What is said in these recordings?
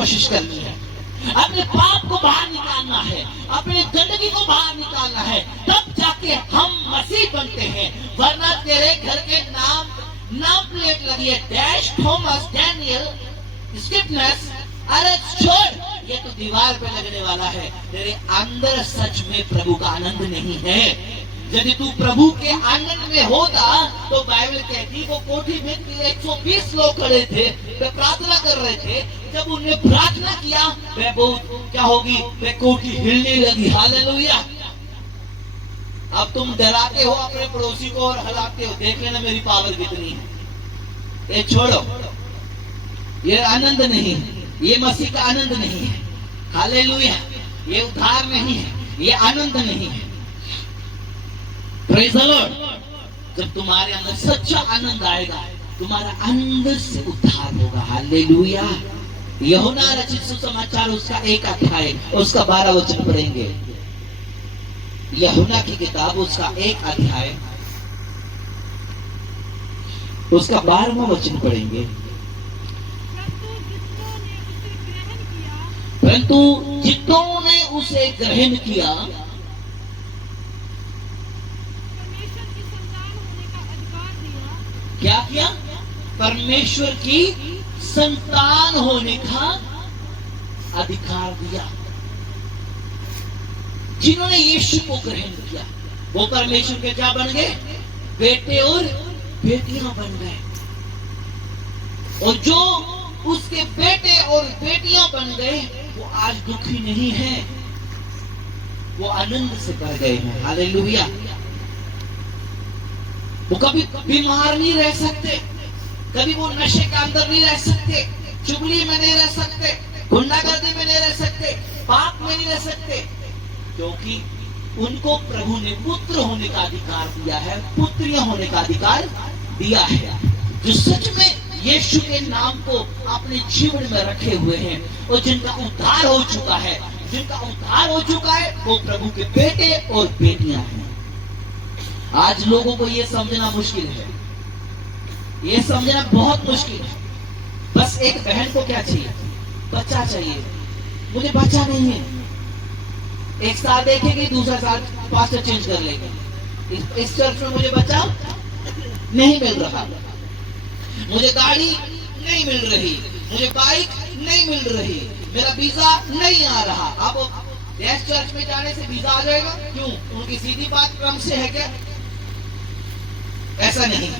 कोशिश करनी है, अपने पाप को बाहर निकालना है, अपनी गंदगी को बाहर निकालना है, तब जाके हम मसीह बनते हैं। वरना तेरे घर के नाम प्लेट लगी है डैश थॉमस डैनियल स्किपनेस, अरे छोड़, ये तो दीवार पे लगने वाला है। तेरे अंदर सच में प्रभु का आनंद नहीं है। यदि तू प्रभु के आनंद में होता तो बाइबल कहती वो कोठी में 120 लोग खड़े थे, वे प्रार्थना कर रहे थे। जब उन्होंने प्रार्थना किया वे बहुत क्या होगी, वे कोठी हिलने लगी। हालेलुया। अब तुम डराते हो अपने पड़ोसी को और हलाते हो, देख लेना मेरी पावर कितनी है। ये छोड़ो, ये आनंद नहीं है, ये मसीह का आनंद नहीं है। हालेलुया। ये उद्धार नहीं है, ये आनंद नहीं है। Praise the Lord. जब तुम्हारे अंदर सच्चा आनंद आएगा, तुम्हारा अंदर से उद्धार होगा। हालेलुया। यूहन्ना रचित सुसमाचार उसका 1 अध्याय उसका 12 वचन पढ़ेंगे। यूहन्ना की किताब उसका 1 अध्याय उसका 12वां वचन पढ़ेंगे। परंतु जितनों ने उसे ग्रहण किया, क्या किया? परमेश्वर की संतान होने का अधिकार दिया। जिन्होंने यीशु को ग्रहण किया वो परमेश्वर के क्या बन गए? बेटे और बेटियां बन गए। और जो उसके बेटे और बेटियां बन गए वो आज दुखी नहीं है, वो आनंद से भर गए हैं। हालेलुया। वो कभी बीमार नहीं रह सकते, कभी वो नशे के अंदर नहीं रह सकते, चुगली में नहीं रह सकते, गुंडागर्दी में नहीं रह सकते, पाप में नहीं रह सकते, क्योंकि उनको प्रभु ने पुत्र होने का अधिकार दिया है, पुत्रियां होने का अधिकार दिया है। जो सच में यीशु के नाम को अपने जीवन में रखे हुए हैं और जिनका उद्धार हो चुका है, वो प्रभु के बेटे और बेटियां हैं। आज लोगों को यह समझना मुश्किल है, यह समझना बहुत मुश्किल है। बस एक बहन को क्या चाहिए? बच्चा चाहिए। मुझे बच्चा नहीं है। एक साल देखेगी, दूसरा साल पास्टर चेंज कर लेगी। इस चर्च में मुझे बच्चा नहीं मिल रहा, मुझे गाड़ी नहीं मिल रही, मुझे बाइक नहीं मिल रही, मेरा वीजा नहीं आ रहा। अब इस चर्च में जाने से वीजा आ जाएगा? क्यों? उनकी सीधी बात क्रम से है क्या? ऐसा नहीं।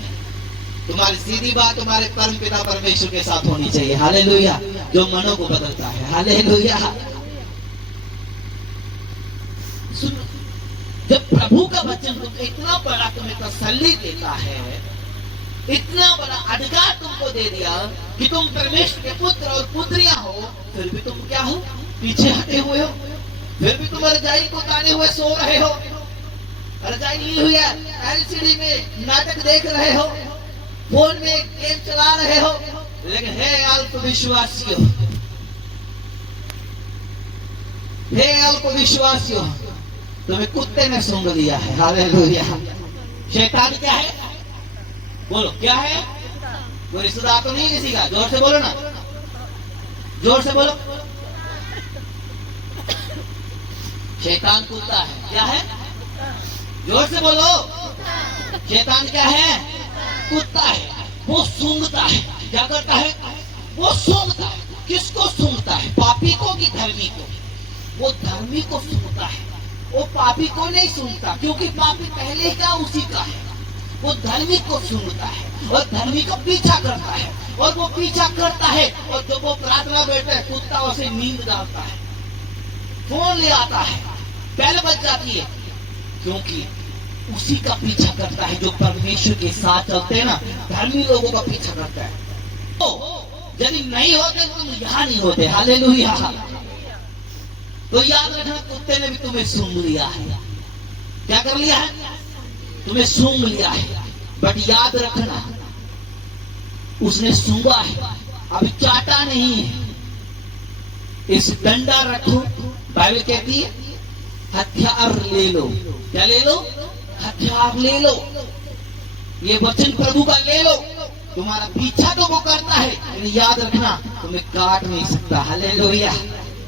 तुम्हारी सीधी बात तुम्हारे परम पिता परमेश्वर के साथ होनी चाहिए। हालेलुया। जो मनों को बदलता है। हालेलुया। जब प्रभु का वचन तुमको इतना बड़ा तुम्हें तसल्ली देता है, इतना बड़ा अधिकार तुमको दे दिया कि तुम परमेश्वर के पुत्र और पुत्रियां हो, फिर भी तुम क्या हो? पीछे हटे हुए हो। फिर भी तुम रजाई को ताने हुए सो रहे हो, रजाई ली हुई है, एलसीडी में नाटक देख रहे हो, फोन में गेम चला रहे हो। लेकिन हे अल्पविश्वासियों, हे अल्पविश्वासियों, तुम्हें कुत्ते ने सूंघ लिया है। हालेलुया। शैतान क्या है? बोलो क्या है? कोई रिश्तेदार तो नहीं किसी का? जोर से बोलो ना, जोर से बोलो। शैतान कुत्ता है। क्या है? जोर से बोलो। शैतान क्या है? कुत्ता है। वो सूंघता है। क्या करता है? वो सूंघता है। किसको सूंघता है? पापी को कि धर्मी को? वो धर्मी को सूंघता है, वो पापी को नहीं सूंघता, क्योंकि पापी पहले का उसी का है। वो धर्मी को सूंघता है और धर्मी को पीछा करता है, और वो पीछा करता है, और जब वो प्रार्थना बैठता है कुत्ता उसे नींद डालता है, फोन ले आता है, बैल बज जाती है, क्योंकि उसी का पीछा करता है जो परमेश्वर के साथ चलते हैं ना। धर्मी लोगों का पीछा करता है। तो यदि नहीं होते तो तुम यहाँ नहीं होते। हालेलुया। तो याद रखना, कुत्ते ने भी तुम्हें सूंघ लिया है। क्या कर लिया है? तुम्हें सूंघ लिया है। बट याद रखना, उसने सूंघा है, अभी चाटा नहीं है। इस डंडा रखो। बाइबल कहती है हथियार ले लो। क्या ले लो? हथियार ले लो। ये वचन प्रभु का ले लो। तुम्हारा पीछा तो वो करता है, लेकिन याद रखना तुम्हें काट नहीं सकता। हालेलुया,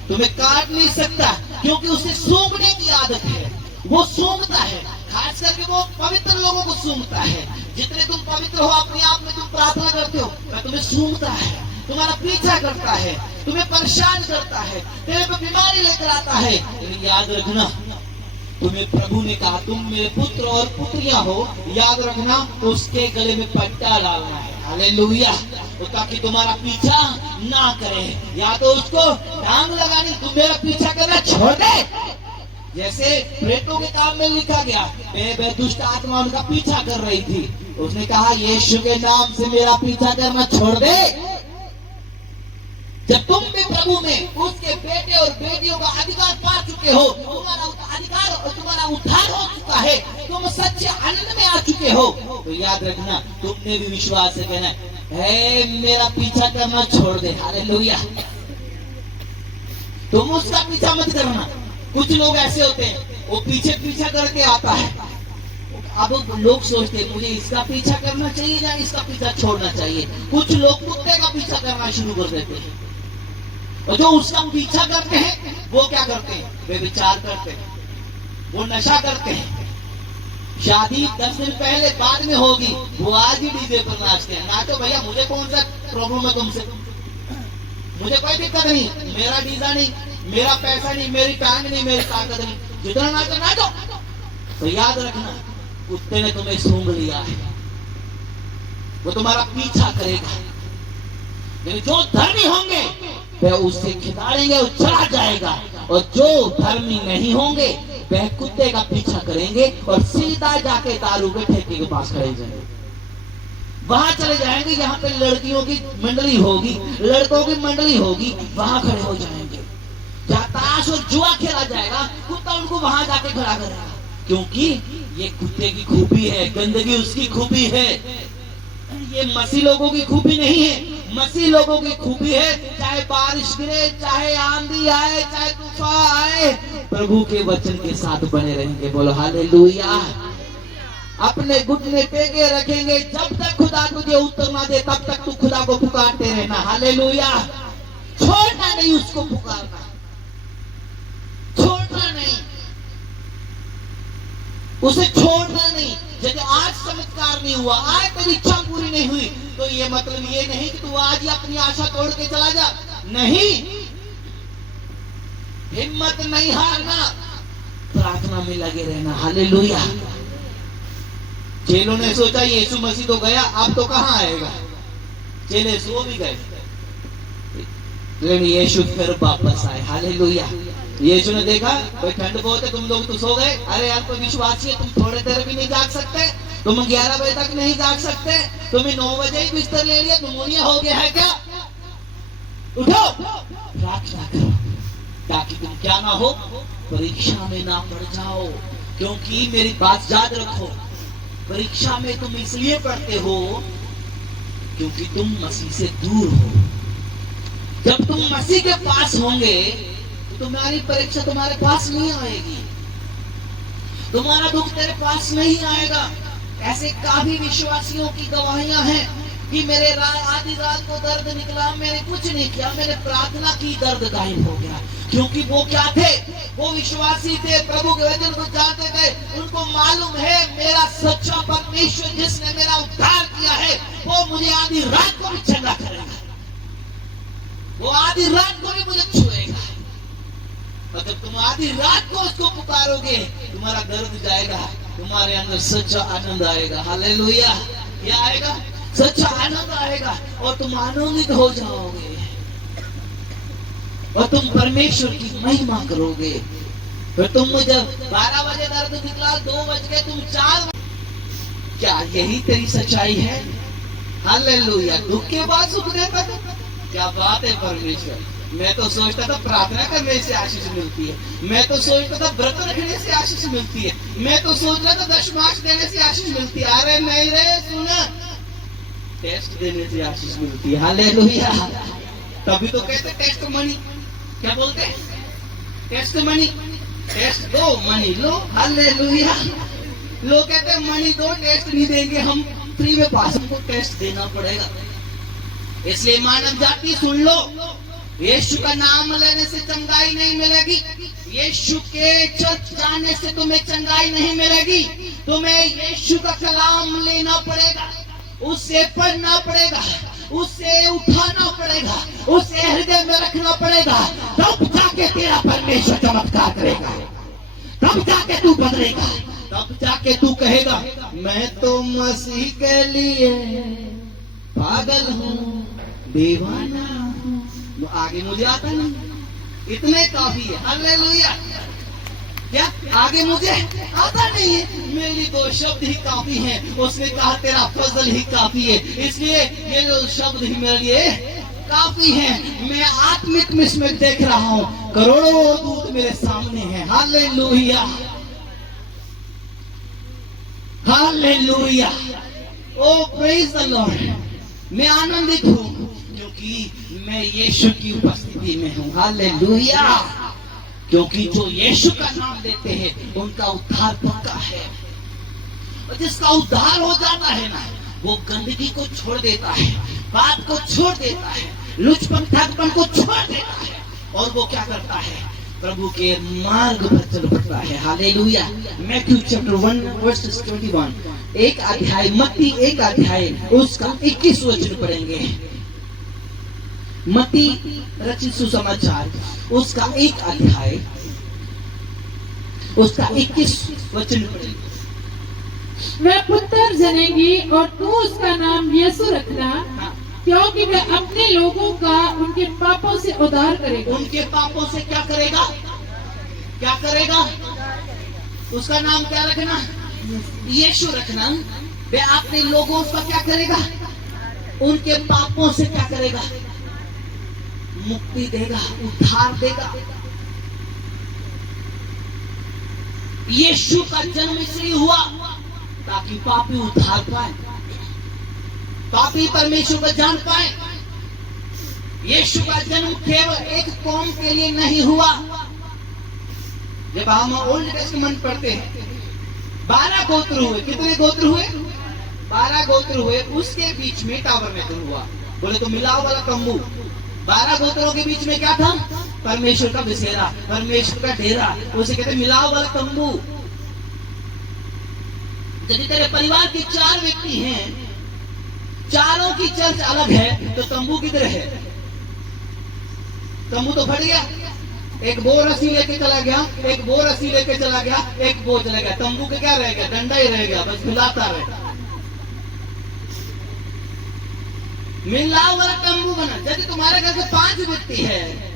तुम्हें काट नहीं सकता, क्योंकि उसे सूंघने की आदत है। वो सूंघता है, खास करके वो पवित्र लोगों को सूंघता है। जितने तुम पवित्र हो अपने आप में, तुम प्रार्थना करते हो, वह तुम्हें सूंघता है, तुम्हारा पीछा करता है, तुम्हें परेशान करता है, तेरे पे बीमारी लेकर आता है। लेकिन याद रखना, तुम्हें प्रभु ने कहा तुम मेरे पुत्र और पुत्रियां हो, याद रखना उसके गले में पट्टा डालना है। हालेलुया, तो ताकि तुम्हारा पीछा ना करे। या तो उसको टांग लगानी, तुम मेरा पीछा करना छोड़ दे। जैसे प्रेतों के काम में लिखा गया, वे दुष्ट आत्मा उनका पीछा कर रही थी, उसने कहा यीशु के नाम से मेरा पीछा करना छोड़ दे। जब तुम भी प्रभु में उसके बेटे और बेटियों का अधिकार पा चुके हो, तुम्हारा अधिकार और तुम्हारा उद्धार हो चुका है, तुम सच्चे आनंद में आ चुके हो, तो याद रखना तुमने भी विश्वास से कहना है मेरा पीछा करना छोड़ दे। हालेलुया, तुम उसका पीछा मत करना। कुछ लोग ऐसे होते हैं, वो पीछे पीछा करके आता है। अब लोग सोचते हैं मुझे इसका पीछा करना चाहिए या इसका पीछा छोड़ना चाहिए। कुछ लोग कुत्ते का पीछा करना शुरू कर देते हैं, और जो उसका पीछा करते हैं वो क्या करते हैं, वे विचार करते हैं, वो नशा करते हैं। शादी 10 दिन पहले बाद में होगी, वो आज ही डीजे पर नाचते हैं। नाचो भैया, मुझे कौन सा प्रॉब्लम है तुमसे, मुझे कोई दिक्कत नहीं, मेरा वीजा नहीं, मेरा पैसा नहीं, मेरी टांग नहीं, मेरी ताकत नहीं, जितना नाचो नाचो। तो याद रखना कुत्ते ने तुम्हें सूंघ लिया है, वो तुम्हारा पीछा करेगा। लेकिन जो धर्मी होंगे वह उससे खिदारेंगे और चला जाएगा, और जो धर्मी नहीं होंगे वह कुत्ते का पीछा करेंगे और सीधा जाके दारू के ठेके के पास खड़े जाएंगे। वहां चले जाएंगे जहां पे लड़कियों की मंडली होगी, लड़कों की मंडली होगी, वहां खड़े हो जाएंगे। जहां ताश और जुआ खेला जाएगा, कुत्ता उनको वहां जाके खड़ा करेगा, क्योंकि ये कुत्ते की खूबी है, गंदगी उसकी खूबी है। ये मसीह लोगों की खूबी नहीं है, मसीह लोगों की खूबी है, चाहे बारिश गिरे, चाहे आंधी आए, चाहे तूफान आए, प्रभु के वचन के साथ बने रहेंगे। बोलो हालेलुया, अपने घुटने टेके रखेंगे। जब तक खुदा तुझे उत्तर ना दे तब तक तू खुदा को पुकारते रहना। हालेलुया, छोड़ना नहीं, उसको पुकारना, छोड़ना नहीं, उसे छोड़ना नहीं। यदि आज चमत्कार नहीं हुआ, आज तेरी इच्छा पूरी नहीं हुई, तो ये मतलब ये नहीं कि तू आज ही अपनी आशा तोड़ के चला जा। नहीं, हिम्मत नहीं हारना, प्रार्थना में लगे रहना। हालेलुया, चेलों ने सोचा यीशु मसीह तो गया, अब तो कहां आएगा, चेले सो भी गए, लेकिन यीशु फिर वापस आए। हालेलुया, यीशु ने देखा भाई ठंड बहुत है, तुम लोग तो सो गए, अरे यार कोई विश्वासी है, तुम थोड़े देर भी नहीं जाग सकते, तुम 11 बजे तक नहीं जाग सकते, तुम्हें 9 बजे ही बिस्तर ले लिया, निमोनिया हो गया है क्या, उठो प्रार्थना करो, ताकि तुम क्या ना हो, परीक्षा में ना पड़ जाओ। क्योंकि मेरी बात याद रखो, परीक्षा में तुम इसलिए पढ़ते हो क्योंकि तुम मसीह से दूर हो। जब तुम मसीह के पास होंगे तो तुम्हारी परीक्षा तुम्हारे पास नहीं आएगी, तुम्हारा दुख तेरे पास नहीं आएगा। ऐसे काफी विश्वासियों की गवाहियां हैं कि मेरे आधी रात को दर्द निकला, मैंने कुछ नहीं किया, मैंने प्रार्थना की, दर्द गायब हो गया। क्योंकि वो क्या थे, वो विश्वासी थे, प्रभु के वचन को जानते थे, उनको मालूम है मेरा सच्चा परमेश्वर जिसने मेरा उद्धार किया है, वो मुझे आधी रात को भी चंगा करेगा, वो आधी रात को भी मुझे छुएगा। और जब तुम आधी रात को उसको पुकारोगे, तुम्हारा दर्द जाएगा, तुम्हारे अंदर सच्चा आनंद आएगा। हालेलुया, क्या आएगा, सच्चा आनंद आएगा, और तुम आनंदित हो जाओगे, और तुम परमेश्वर की महिमा करोगे। फिर तुम जब 12 बजे दर्द निकला, 2 बज गए, तुम 4, क्या यही तेरी सच्चाई है? हालेलुया, दुख के बाद सुख देता था, क्या बात है परमेश्वर। मैं तो सोचता था प्रार्थना करने से आशीष मिलती है, मैं तो सोचता था व्रत रखने से आशीष मिलती है, मैं तो सोच रहा था दशमांश देने से आशीष मिलती है। अरे नहीं रे, सुना, टेस्ट देने से आशीष मिलती है। हालेलुया, तभी तो कहते टेस्ट मनी, क्या बोलते हैं, टेस्ट मनी, टेस्ट दो मनी लो। हालेलुया, लोग कहते हैं मनी दो टेस्ट नहीं देंगे हम, फ्री में पास, हमको टेस्ट देना पड़ेगा। इसलिए मानव जाति सुन लो, यीशु का नाम लेने से चंगाई नहीं मिलेगी, यीशु के चर्च जाने से तुम्हें चंगाई नहीं मिलेगी। तुम्हें यीशु का कलाम लेना पड़ेगा, उससे पढ़ना पड़ेगा, उससे उठाना पड़ेगा, उसे हृदय में रखना पड़ेगा, तब जाके तेरा परमेश्वर चमत्कार करेगा, तब जाके तू बदलेगा, तब जाके तू कहेगा मैं तो मसीह के लिए पागल हूँ, दीवाना हूँ। वो आगे मुझे आता नहीं, इतने काफी है। हालेलुया। क्या आगे मुझे आता नहीं है, मेरे लिए 2 शब्द ही काफी हैं। उसने कहा तेरा फजल ही काफी है, इसलिए ये 2 शब्द ही मेरे लिए काफी हैं। मैं आत्मिक में इसमें देख रहा हूँ, करोड़ों दूत मेरे सामने हैं। Hallelujah, hallelujah, oh praise the lord. मैं आनंदित हूँ क्योंकि मैं यीशु की उपस्थिति में हूँ। हालेलुया, क्योंकि जो यीशु का नाम लेते हैं उनका उद्धार पक्का है, और जिसका उद्धार हो जाता है ना, वो गंदगी को छोड़ देता है, बात को छोड़ देता है, लुचपन ठाकपन को छोड़ देता है, और वो क्या करता है, प्रभु के मार्ग पर चल पड़ता है। हालेलुया। मैथ्यू चैप्टर 1 वर्स 21, एक अध्याय, मत्ती 1 अध्याय उसका 21 वचन पढ़ेंगे। मत्ती रचित सुसमाचार उसका 1 अध्याय उसका 21 वचन पढ़ेंगे। वह पुत्र जनेगी और तू उसका नाम यीशु रखना, क्योंकि वह अपने लोगों का उनके पापों से उद्धार करेगा। उनके पापों से क्या करेगा, क्या करेगा? उसका नाम क्या रखना? यीशु रखना। वह अपने लोगों का क्या करेगा? उनके पापों से क्या करेगा? मुक्ति देगा, उद्धार देगा। यीशु का जन्म इसलिए हुआ ताकि पापी उद्धार पाए, पापी परमेश्वर को जान पाए। यीशु का जन्म केवल एक कौम के लिए नहीं हुआ। जब हम ओल्ड टेस्टमेंट पढ़ते हैं, 12 गोत्र हुए। कितने गोत्र हुए? 12 गोत्र हुए। उसके बीच में टाबरनेकल हुआ। बोले तो मिलाव वाला तंबू। 12 गोत्रों के बीच में क्या था? परमेश्वर का बसेरा, परमेश्वर का डेरा, उसे कहते मिलाव वाला तंबू। यदि तेरे परिवार के 4 व्यक्ति हैं, चारों की चर्च अलग है, तो तंबू किधर है? तंबू तो फट गया। एक वो रस्सी लेके चला गया, एक वो रस्सी लेके चला गया, एक वो चला गया। तंबू का क्या रह गया? डंडा ही रह गया, बस हिलाता रहे। मिलाव वाला तंबू बना। यदि तुम्हारे घर से 5 व्यक्ति है,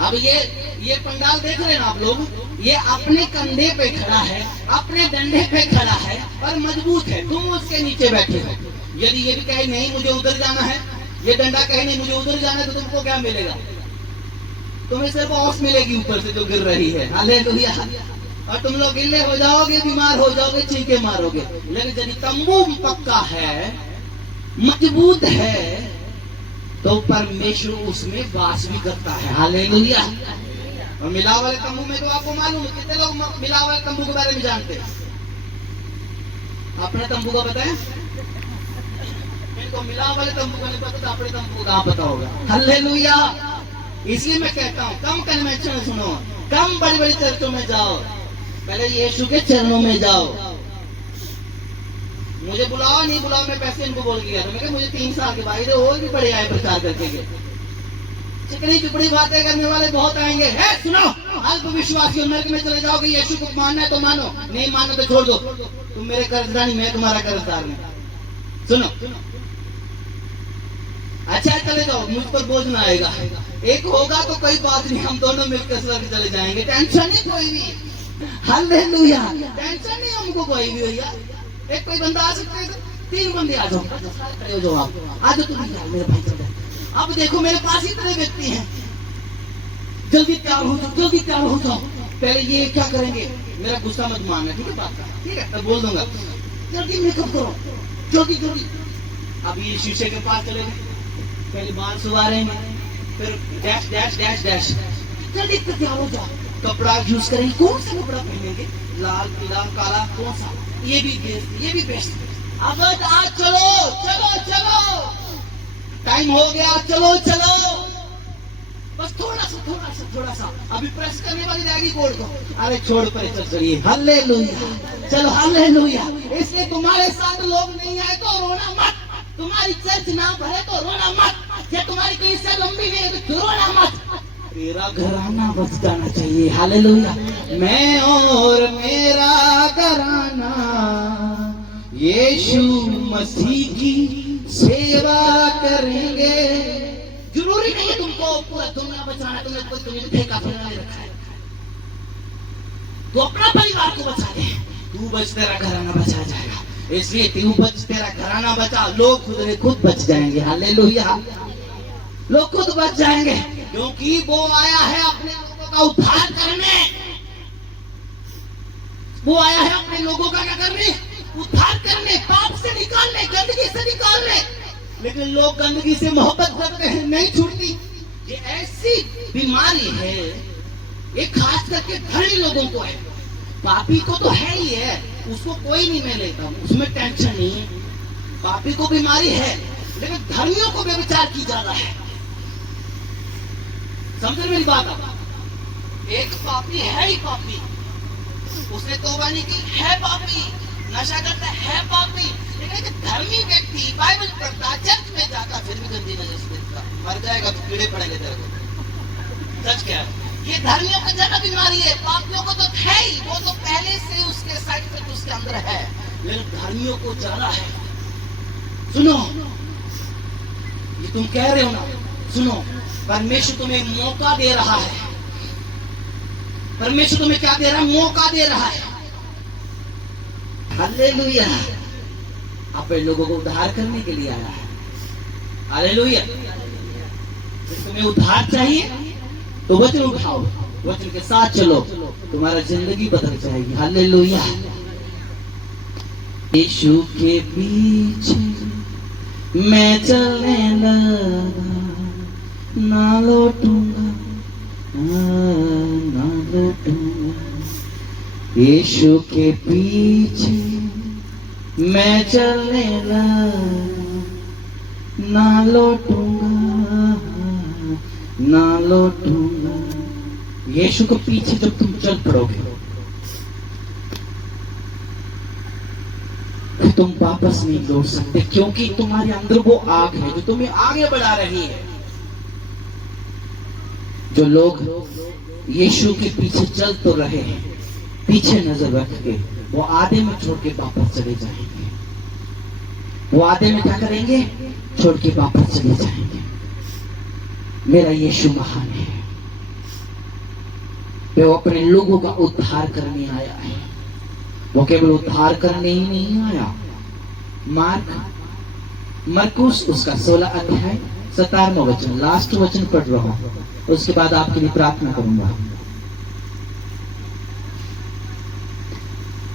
अब ये पंडाल देख रहे हैं आप लोग, ये अपने कंधे पे खड़ा है, अपने डंडे पे खड़ा है और मजबूत है। तुम उसके नीचे बैठे हो। यदि ये भी कहे नहीं मुझे उधर जाना है, ये डंडा कहे नहीं मुझे उधर जाना है, तो तुमको क्या मिलेगा? तुम्हें सिर्फ औस मिलेगी ऊपर से जो गिर रही है। हालेलुया। और तुम लोग गिल्ले हो जाओगे, बीमार हो जाओगे, चीखे मारोगे। लेकिन यदि तंबू पक्का है, मजबूत है, तो परमेश्वर उसमें वास भी करता है। हालेलुया। और मिलाव वाले तंबू में तो आपको मालूम है, कितने लोग मिलाव वाले तंबू के बारे में जानते हैं? अपने तंबू का बताएं? इनको मिलाव वाले तंबू का नहीं पता, तो अपने तंबू कहाँ पता होगा? हालेलुया। इसलिए मैं कहता हूँ कम कन्वेंशन सुनो, कम बड़ी बड़ी चर्चों में जाओ, पहले यीशु के चरणों में जाओ। मुझे बुलाओ नहीं बुलाओ, मैं पैसे इनको बोल गया। तो मैं मुझे 3 साल के बाद और भी बड़े आए प्रचार करके गए। चिकनी चुपड़ी बातें करने वाले बहुत आएंगे। है सुनो, अल्प विश्वासियों, नरक में चले जाओगे। यीशु को मानना है तो मानो, नहीं मानो तो छोड़ दो। तुम मेरे कर्जदार नहीं, मैं तुम्हारा कर्जदार नहीं। सुनो, अच्छा चले जाओ, मुझ पर बोझ ना आएगा। एक होगा तो कोई बात नहीं, हम दोनों मिलकर स्वर्ग चले जाएंगे। टेंशन नहीं कोई भी। हालेलुया। टेंशन नहीं हमको कोई भी भैया। एक कोई बंदा आ सकते हैं, 3 बंदे आ जाओ, खड़े हो जाओ, आप आ जाओ। तुम मेरे भाई चल। अब देखो मेरे पास इतने व्यक्ति हैं, जल्दी तैयार हो जाओ, जल्दी तैयार हो जाओ। पहले ये क्या करेंगे, मेरा गुस्सा मत मानना, ठीक है? बात का ठीक है, तब बोल दूंगा जल्दी मेकअप करो, जल्दी जल्दी। अब ये शीशे के पास चले गए, पहले बाल सुधारेंगे, फिर डैश डैश डैश डैश, जल्दी तैयार हो जाओ। कपड़ा यूज करेंगे, कौन सा कपड़ा पहनेंगे? लाल, पीला, काला, कौन सा? ये भी बेस्ट। अब आज चलो चलो चलो, टाइम हो गया, चलो चलो, बस थोड़ा सा अभी प्रेस करने वाली रहेगी कोड को। अरे छोड़ पर चल चलिए, हालेलुया, चलो हालेलुया। इसलिए तुम्हारे साथ लोग नहीं आए तो रोना मत, तुम्हारी चर्च ना भरे तो रोना मत, या तुम्हारी कलीसिया लंबी नहीं है तो रोना मत, तेरा घराना बच जाना चाहिए। हालेलुया। मैं और मेरा घराना यीशु मसीह की सेवा करेंगे। जरूरी नहीं है तुमको पूरा दुनिया बचाना, तुमने कोई तुम्हें फेंका फैला रखा है, तो अपना परिवार को बचा ले, तू बच, तेरा घराना बचा जाएगा। इसलिए तू बच, तेरा घराना बचा, लोग खुद बच जाएंगे। हालेलुया, लोग खुद बच जाएंगे, क्योंकि वो आया है अपने लोगों का उद्धार करने। वो आया है अपने लोगों का क्या करने? उद्धार करने, पाप से निकालने, गंदगी से निकालने। लेकिन लोग गंदगी से मोहब्बत करते हैं, नहीं छूटती। ये ऐसी बीमारी है, ये खास करके धनी लोगों को है। पापी को तो है ही है, उसको कोई नहीं मैं लेता, उसमें टेंशन नहीं है। पापी को बीमारी है, लेकिन धर्मियों को व्यभिचार की ज्यादा है। समझ मेरी बात? आप एक पापी है ही पापी, उसने तौबा नहीं की है पापी, नशा करता है पापी। लेकिन एक धर्मी व्यक्ति बाइबल पढ़ता, चर्च में जाता, फिर भी गंदी नजर से देखता, मर जाएगा तो कीड़े पड़ेंगे तेरे को। सच क्या है? ये धर्मियों को ज्यादा बीमारी है, पापियों को तो है ही, वो तो पहले से उसके साइड पे उसके अंदर है, लेकिन धर्मियों को ज्यादा है। सुनो, ये तुम कह रहे हो ना, सुनो, परमेश्वर तुम्हें मौका दे रहा है। परमेश्वर तुम्हें क्या दे रहा है? मौका दे रहा है। हालेलुया। अपने लोगों को उद्धार करने के लिए आया है। हालेलुया। तुम्हें उद्धार चाहिए तो वचन उठाओ, वचन के साथ चलो, तुम्हारा जिंदगी बदल जाएगी। हालेलुया। यीशु के पीछे मैं चलने लगा, ना लौटूंगा, ना लौटूंगा। यीशु के पीछे मैं चलने लगा, ना लौटूंगा, ना लौटूंगा। यीशु के पीछे जब तुम चल पड़ोगे, तुम वापस नहीं लौट सकते, क्योंकि तुम्हारे अंदर वो आग है जो तुम्हें आगे बढ़ा रही है। जो लोग यीशु के पीछे चल तो रहे हैं, पीछे नजर रख के, वो आधे में छोड़ के वापस चले जाएंगे। वो आधे में क्या करेंगे? छोड़ के वापस चले जाएंगे। मेरा यीशु महान है, वो अपने लोगों का उद्धार करने आया है। वो केवल उद्धार करने ही नहीं आया। मरकुस उसका 16 अध्याय 17वां वचन, लास्ट वचन पढ़ रहा हूं, उसके बाद आपके लिए प्रार्थना करूंगा।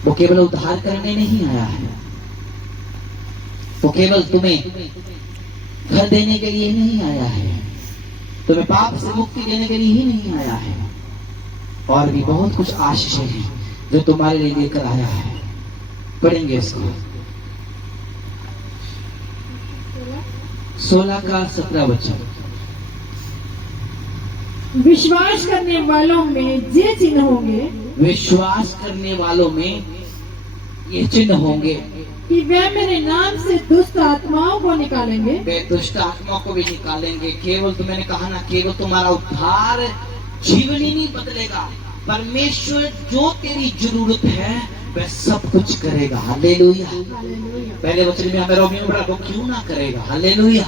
वो केवल उद्धार करने नहीं आया है, वो केवल तुम्हें घर देने के लिए नहीं आया है, तुम्हें पाप से मुक्ति देने के लिए ही नहीं आया है, और भी बहुत कुछ आशीषें हैं जो तुम्हारे लिए लेकर आया है। पढ़ेंगे इसको, 16 का 17 वचन। विश्वास करने वालों में ये चिन्ह होंगे, विश्वास करने वालों में ये चिन्ह होंगे कि वे मेरे नाम से दुष्ट आत्माओं को निकालेंगे, वे दुष्ट आत्माओं को भी निकालेंगे। केवल तो मैंने कहा ना, केवल तुम्हारा उद्धार जीवन ही नहीं बदलेगा, परमेश्वर जो तेरी जरूरत है वह सब कुछ करेगा। हालेलुया। पहले वचन में हमें रोमियो में पढ़ा, वो क्यों ना करेगा। हालेलुया।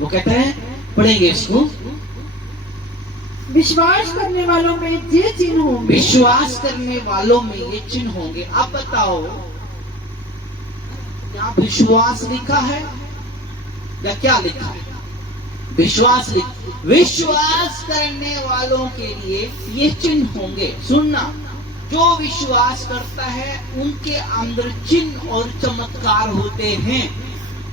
वो कहते हैं, पढ़ेंगे इसको, विश्वास करने वालों में ये चिन्ह होंगे, विश्वास करने वालों में ये चिन्ह होंगे। आप बताओ, यहाँ विश्वास लिखा है या क्या लिखा है? विश्वास विश्वास करने वालों के लिए ये चिन्ह होंगे। सुनना, जो विश्वास करता है उनके अंदर चिन्ह और चमत्कार होते हैं।